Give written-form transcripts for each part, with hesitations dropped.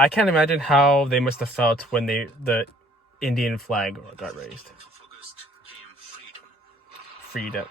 I can't imagine how they must have felt when the Indian flag got raised. Freedom.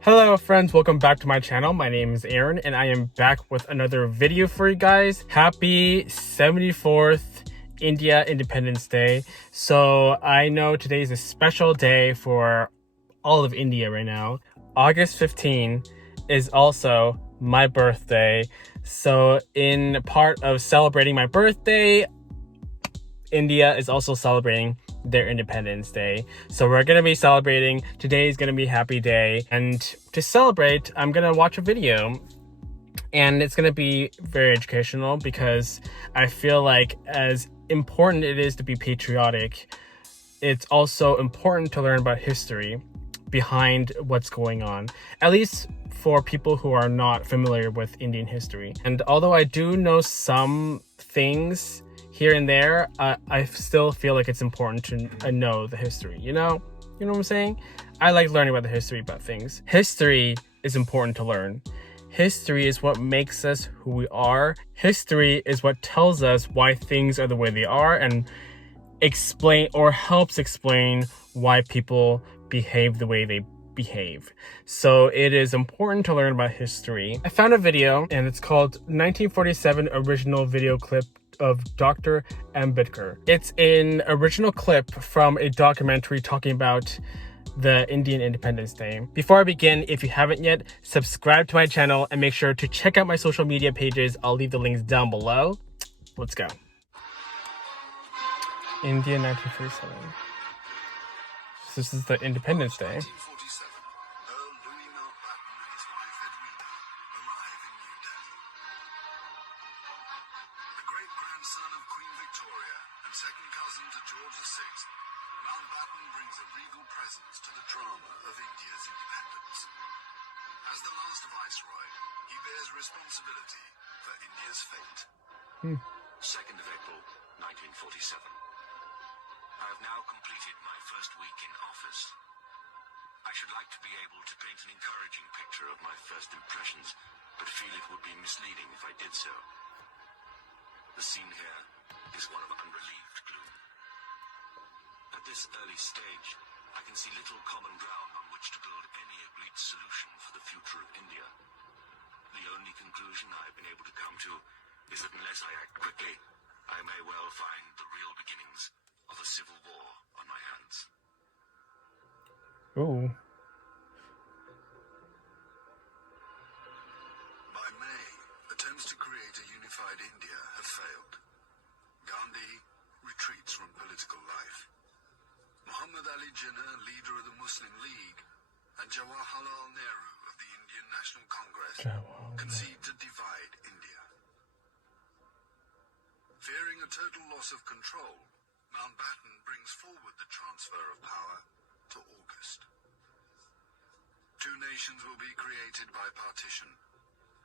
Hello friends, welcome back to my channel. My name is Aaron and I am back with another video for you guys. Happy 74th India Independence Day. So I know today is a special day for all of India right now. August 15 is also my birthday. So in part of celebrating my birthday, India is also celebrating their Independence Day. So we're going to be celebrating. Today is going to be a happy day. And to celebrate, I'm going to watch a video. And it's going to be very educational because I feel like as important it is to be patriotic, it's also important to learn about history behind what's going on, at least for people who are not familiar with Indian history. And although I do know some things here and there, I still feel like it's important to know the history, you know what I'm saying? I like learning about the history about things. History is important to learn. History is what makes us who we are. History is what tells us why things are the way they are and explain or helps explain why people behave the way they behave. So it is important to learn about history. I found a video and it's called 1947 Original Video Clip of Dr. Ambedkar. It's an original clip from a documentary talking about the Indian Independence Day. Before I begin, if you haven't yet, subscribe to my channel and make sure to check out my social media pages. I'll leave the links down below. Let's go. India 1947. This is the Independence Day. 1947, Earl Louis Mountbatten and his wife Edwina arrive in New Delhi. The great-grandson of Queen Victoria and second cousin to George VI, Mountbatten brings a regal presence to the drama of India's independence. As the last viceroy, he bears responsibility for India's fate. 2nd of April, 1947. I have now completed my first week in office. I should like to be able to paint an encouraging picture of my first impressions, but feel it would be misleading if I did so. The scene here is one of unrelieved gloom. At this early stage, I can see little common ground on which to build any agreed solution for the future of India. The only conclusion I have been able to come to is that unless I act quickly, I may well find the real beginnings of a civil war on my hands. Ooh. By May, attempts to create a unified India have failed. Gandhi retreats from political life. Muhammad Ali Jinnah, leader of the Muslim League, and Jawaharlal Nehru of the Indian National Congress concede to divide India. Fearing a total loss of control, Mountbatten brings forward the transfer of power to August. Two nations will be created by partition.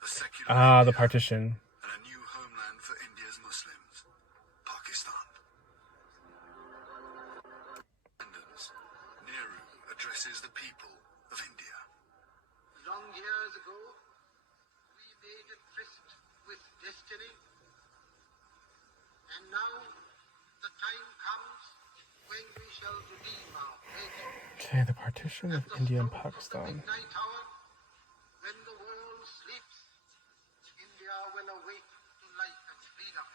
A secular The India partition. and a new homeland for India's Muslims, Pakistan. Nehru addresses the people of India. Long years ago, we made a tryst with destiny, and now the time comes when we shall redeem our pledge. Okay, the partition of India and Pakistan. Midnight hour, when the world sleeps, India will awake to life and freedom.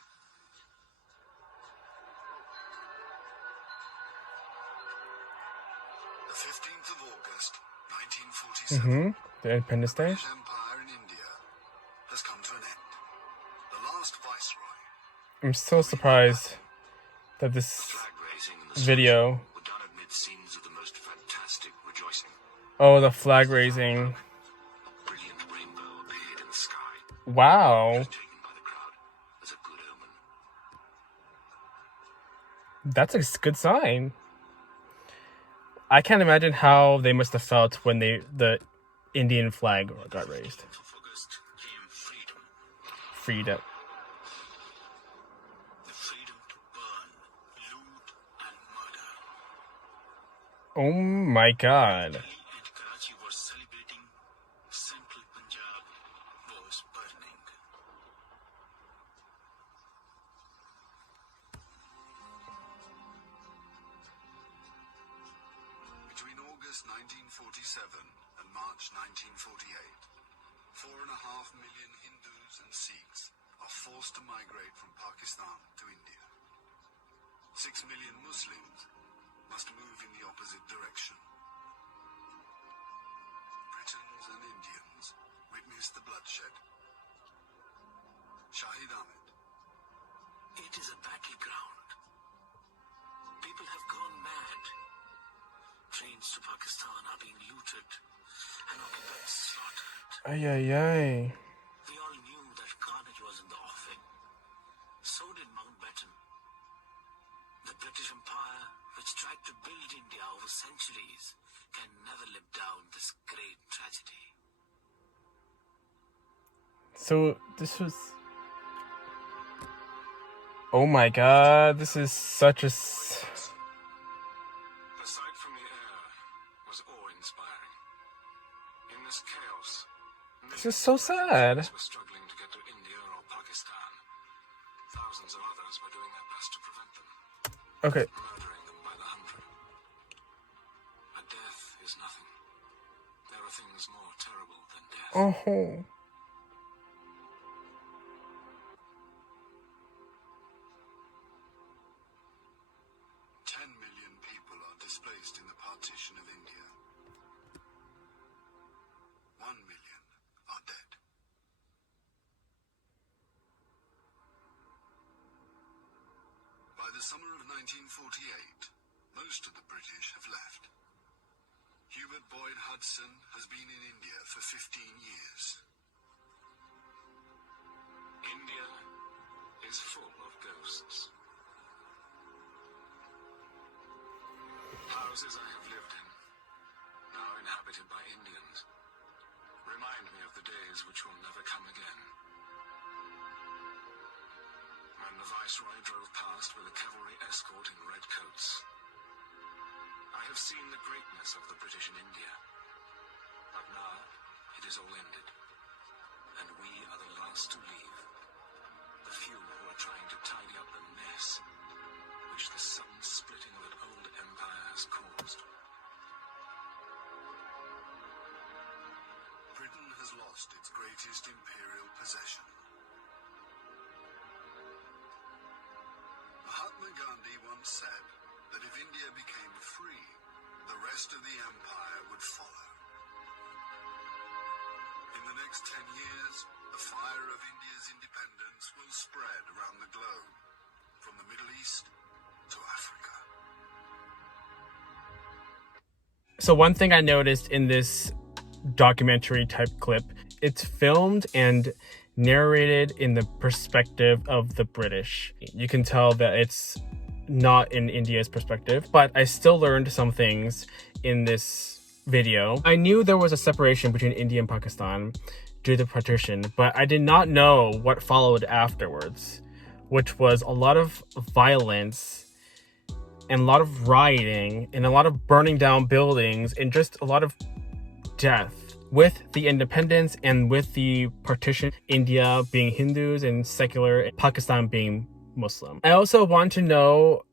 The 15th of August, 1947. The Independence Day. British Empire in India has come to an end. The last viceroy, I'm so surprised that this flag raising and the video. were done amid scenes of the most fantastic rejoicing. Oh, the flag raising. A brilliant rainbow appeared in the sky, Wow. taken by the crowd as a good omen. That's a good sign. I can't imagine how they must have felt when the Indian flag got raised. 15th of August came freedom. Freedom. The freedom to burn, loot, and murder. Oh my god. Delhi and Karachi were celebrating. Central Punjab was burning. August 1947 and March 1948, 4.5 million Hindus and Sikhs are forced to migrate from Pakistan to India. 6 million Muslims must move in the opposite direction. Britons and Indians witness the bloodshed. Shahid Ahmed. It is a battleground. People have gone mad. Trains to Pakistan are being looted and occupants slaughtered. Ay, ay, ay. We all knew that carnage was in the offing. So did Mountbatten. The British Empire, which tried to build India over centuries, can never live down this great tragedy. So this was... Oh my god, this is such a... The sight from the air was awe-inspiring. In this chaos, This is so sad. were struggling to get to India or Pakistan. Thousands of others were doing their best to prevent them, Okay. murdering them by the hundred. But death is nothing. There are things more terrible than death. Oh. 10 million people are displaced in the partition of India. 1 million are dead. By the summer of 1948, most of the British have left. Hubert Boyd Hudson has been in India for 15 years. India is full of ghosts. Houses I have lived in, now inhabited by Indians, remind me of the days which will never come again. When the Viceroy drove past with a cavalry escort in red coats, I have seen the greatness of the British in India. But now it is all ended, and we are the last to leave. The few who are trying to tidy up the mess which the sudden splitting of an old empire has caused. Britain has lost its greatest imperial possession. Mahatma Gandhi once said that if India became free, the rest of the empire would follow. In the next 10 years, the fire of India's independence will spread around the globe, from the Middle East to Africa. So one thing I noticed in this documentary type clip, it's filmed and narrated in the perspective of the British. You can tell that it's not in India's perspective, but I still learned some things in this video. I knew there was a separation between India and Pakistan due to the partition, but I did not know what followed afterwards, which was a lot of violence and a lot of rioting and a lot of burning down buildings and just a lot of death. With the independence and with the partition, India being Hindus and secular, and Pakistan being Muslim. I also want to know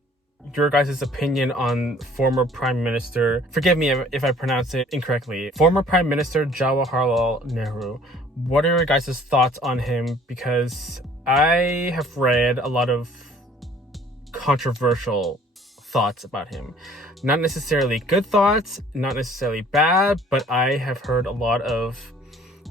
your guys' opinion on former Prime Minister, forgive me if I pronounce it incorrectly, former Prime Minister Jawaharlal Nehru. What are your guys' thoughts on him? Because I have read a lot of controversial thoughts about him. Not necessarily good thoughts, not necessarily bad, but I have heard a lot of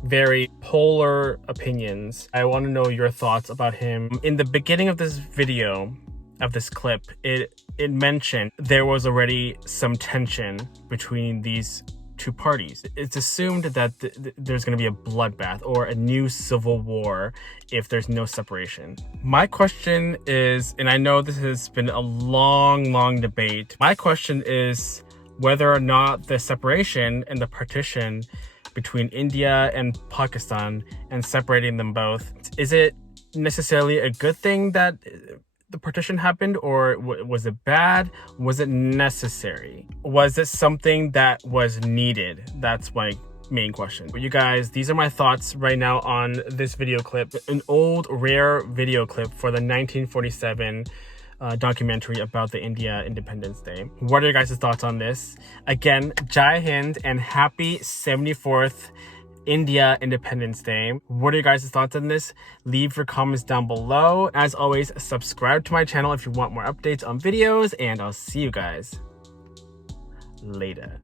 very polar opinions. I want to know your thoughts about him. In the beginning of this video, of this clip, it mentioned there was already some tension between these two parties. It's assumed that there's going to be a bloodbath or a new civil war if there's no separation. My question is, and I know this has been a long debate, my question is whether or not the separation and the partition between India and Pakistan and separating them both, is it necessarily a good thing that the partition happened, or was it bad? Was it necessary? Was it something that was needed? That's my main question. But you guys, these are my thoughts right now on this video clip, an old rare video clip for the 1947 documentary about the India Independence Day. What are your guys' thoughts on this? Again, Jai Hind and happy 74th India Independence Day. What are your guys' thoughts on this? Leave your comments down below. As always, subscribe to my channel if you want more updates on videos, and I'll see you guys later.